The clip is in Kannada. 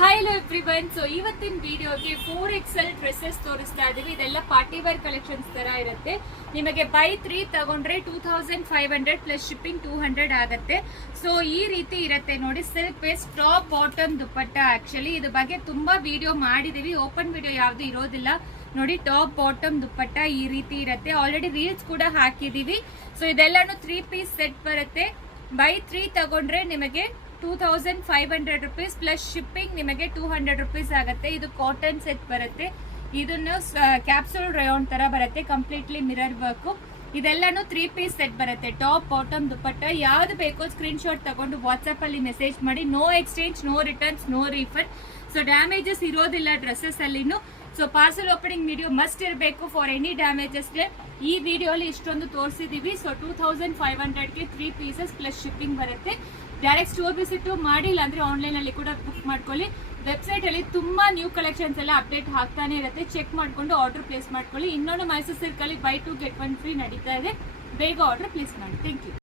Hi hello everyone. ಸೊ ಇವತ್ತಿನ ವಿಡಿಯೋಗೆ 4XL ಡ್ರೆಸ್ಸಸ್ ತೋರಿಸ್ತಾ ಇದೀವಿ. ಇದೆಲ್ಲ ಪಾರ್ಟಿ ವೇರ್ ಕಲೆಕ್ಷನ್ಸ್ ತರ ಇರುತ್ತೆ. ನಿಮಗೆ ಬೈ 3 ತಗೊಂಡ್ರೆ 2500 ಪ್ಲಸ್ ಶಿಪ್ಪಿಂಗ್ 200 ಆಗುತ್ತೆ. ಸೊ ಈ ರೀತಿ ಇರುತ್ತೆ ನೋಡಿ, ಸಿಲ್ಕ್ ಬೇಸ್ ಟಾಪ್ ಬಾಟಮ್ ದುಪ್ಪಟ್ಟ. ಆಕ್ಚುಲಿ ಇದ್ರ ಬಗ್ಗೆ ತುಂಬಾ ವಿಡಿಯೋ ಮಾಡಿದೀವಿ, ಓಪನ್ ವಿಡಿಯೋ ಯಾವ್ದು ಇರೋದಿಲ್ಲ ನೋಡಿ. ಟಾಪ್ ಬಾಟಮ್ ದುಪ್ಪಟ್ಟ ಈ ರೀತಿ ಇರುತ್ತೆ. ಆಲ್ರೆಡಿ ರೀಲ್ಸ್ ಕೂಡ ಹಾಕಿದೀವಿ. ಸೊ ಇದೆಲ್ಲಾನು 3 ಪೀಸ್ ಸೆಟ್ ಬರುತ್ತೆ. ಬೈ 3 ತಗೊಂಡ್ರೆ ನಿಮಗೆ 2500 ರುಪೀಸ್ ಪ್ಲಸ್ ಶಿಪ್ಪಿಂಗ್ ನಿಮಗೆ 200 ರುಪೀಸ್ ಆಗುತ್ತೆ. ಇದು ಕಾಟನ್ ಸೆಟ್ ಬರುತ್ತೆ. ಇದನ್ನು ಕ್ಯಾಪ್ಸೂಲ್ ರಯೋನ್ ತರ ಬರುತ್ತೆ, ಕಂಪ್ಲೀಟ್ಲಿ ಮಿರರ್ ವರ್ಕ್. ಇದೆಲ್ಲಾನು 3 ಪೀಸ್ ಸೆಟ್ ಬರುತ್ತೆ. Top bottom dupatta. ಯಾವ್ದು ಬೇಕೋ ಸ್ಕ್ರೀನ್ ಶಾಟ್ ತಗೊಂಡು ವಾಟ್ಸ್ಆಪ್ ಅಲ್ಲಿ ಮೆಸೇಜ್ ಮಾಡಿ. No exchange, no returns, no refund. So damages ಇರೋದಿಲ್ಲ ಡ್ರೆಸ್ಸಸ್ ಅಲ್ಲಿನು. So parcel opening video must ಇರಬೇಕು ಫಾರ್ ಎನಿ ಡ್ಯಾಮೇಜಸ್. ಈ ವಿಡಿಯೋ ಅಲ್ಲಿ ಇಷ್ಟೊಂದು ತೋರಿಸಿದೀವಿ. ಸೊ 2500ಗೆ 3 ಪೀಸಸ್ ಪ್ಲಸ್ ಶಿಪ್ಪಿಂಗ್ ಬರುತ್ತೆ. ಡೈರೆಕ್ಟ್ ಸ್ಟೋರ್ ವಿಸಿಟ್ ಮಾಡಿ, ಇಲ್ಲಾಂದ್ರೆ ಆನ್ಲೈನ್ ಅಲ್ಲಿ ಕೂಡ ಬುಕ್ ಮಾಡ್ಕೊಳ್ಳಿ. ವೆಬ್ಸೈಟ್ ಅಲ್ಲಿ ತುಂಬಾ ನ್ಯೂ ಕಲೆಕ್ಷನ್ಸ್ ಎಲ್ಲ ಅಪ್ಡೇಟ್ ಆಗ್ತಾನೆ ಇರುತ್ತೆ. ಚೆಕ್ ಮಾಡ್ಕೊಂಡು ಆರ್ಡರ್ ಪ್ಲೇಸ್ ಮಾಡ್ಕೊಳ್ಳಿ. ಇನ್ನೊಂದು ಮೈಸೂರು ಸಿಲ್ಕ್ ಅಲ್ಲಿ ಬೈ 2 get 1 ಫ್ರೀ ನಡೀತಾ ಇದೆ. ಬೇಗ ಆರ್ಡರ್ ಪ್ಲೇಸ್ ಮಾಡಿ. Thank you.